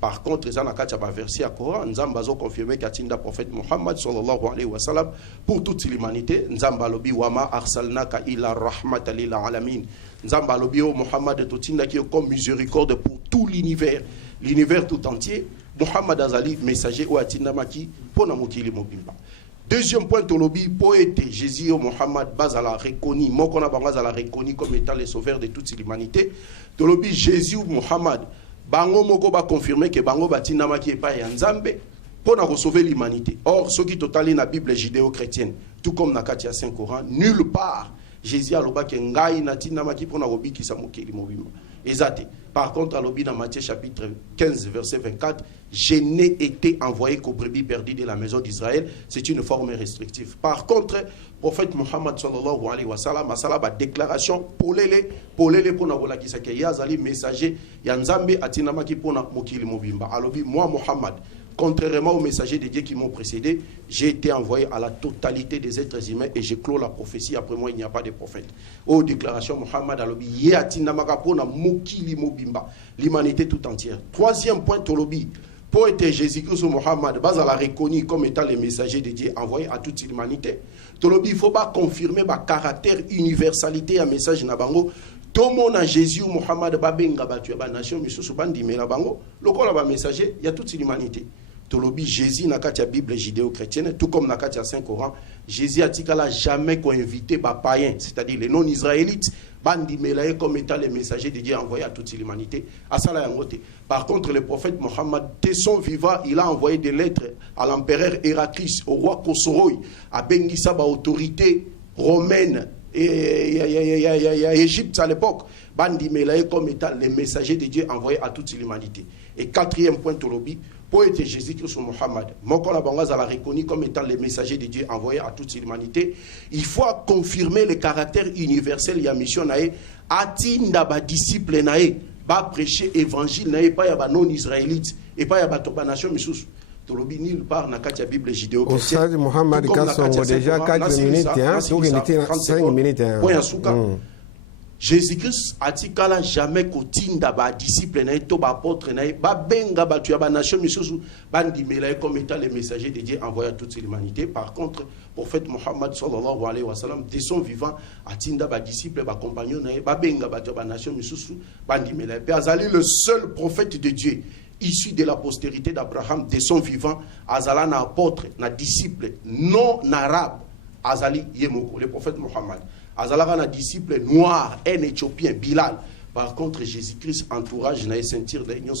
Par contre, ils ont un verset à Coran, Nzamba a confirmé qu'il y a un prophète Muhammad sallallahu alayhi wa sallam pour toute l'humanité. Nzamba lobi wama arsalnaka ila rahmata lil alamin. Nzamba lobi o Muhammad totinda qui est comme miséricorde pour tout l'univers, l'univers tout entier. Muhammad azali messager ou atinda maki pour namukili mobimba. Deuxième point, Tolobi, poète Jésus Mohammed Bazala reconnu, Mokona Bangazala reconnu comme étant le sauveur de toute l'humanité. Tolobi Jésus Mohammed, Bango Moko va confirmer que Bango Batinama qui est pas Yanzambe pour sauver l'humanité. Or, ce qui totalise la Bible judéo-chrétienne, tout comme Nakatia Saint-Coran, nulle part Jésus a l'oba Kengai Natinama qui pour Narobi qui s'amoke l'imobima. Exact. Par contre, à l'obi dans Matthieu chapitre 15, verset 24, je n'ai été envoyé qu'aux brebis perdues de la maison d'Israël. C'est une forme restrictive. Par contre, le prophète Muhammad sallallahu alayhi wa sallam a déclaration pour na qui s'est yazali messager yanzambe atinama qui pour na mokili mobimba. Alors moi Muhammad, contrairement aux messagers de Dieu qui m'ont précédé, j'ai été envoyé à la totalité des êtres humains et j'ai clos la prophétie. Après moi, il n'y a pas de prophète. Aux déclarations, Muhammad alobi yeatinamaka pona mokili mobimba, l'humanité tout entière. Troisième point, Tolobi, poète Jésus-Christ Muhammad, base à la reconnu comme étant les messagers de Dieu envoyés à toute l'humanité. Tolobi, il ne faut pas confirmer le caractère universalité à message nabango. Tout le monde a Jésus Muhammad babenga batu ba nation misusu bandi mela bango. Lokola ba messager, il y a toute l'humanité. Tolobi Jésus n'a qu'à la Bible judéo-chrétienne, tout comme n'a qu'à la Saint-Coran, Jésus a jamais invité les païens, c'est-à-dire les non-israélites, bandi melaye comme étant les messagers de Dieu envoyés à toute l'humanité. Par contre, le prophète Mohammed, dès son vivant, il a envoyé des lettres à l'empereur Héraclius, au roi Kosoroï, à Bengisaba, autorité romaine, et Égypte à l'époque, bandi melaye comme étant les messagers de Dieu envoyés à toute l'humanité. Et quatrième point, Tolobi, poète Jésus-Christ Mohammed, Mokola Bangaza l'a reconnu comme étant les messagers de Dieu envoyés à toute l'humanité. Il faut confirmer le caractère universel de la mission nae, atinda ba disciple nae, ba prêcher évangile nae, pas ya ba non-israélites et pas ya ba toba nation misusu. Tolobi nulle part na katia Bible judéo-chrétienne. Au Mohammed Kassongo déjà 4 minutes, hein, tout unité 5 minutes. Jésus-Christ a dit qu'il n'a jamais kotinda ba disciple na to ba apôtre na ba benga ba tu ba nation misusu bandi melaye comme étant les messagers de Dieu envoyés à toute l'humanité. Par contre, prophète Mohammed sallallahu alayhi wa sallam de son vivant atinda ba disciple ba compagnon na ba benga ba tu ba nation misusu bandi melaye. Azali le seul prophète de Dieu issu de la postérité d'Abraham de son vivant, azala na apôtre na disciple non arabe azali yemoko le prophète Mohammed. Azalaka na disciple noir, un éthiopien, Bilal. Par contre, Jésus-Christ entourage na ceinture de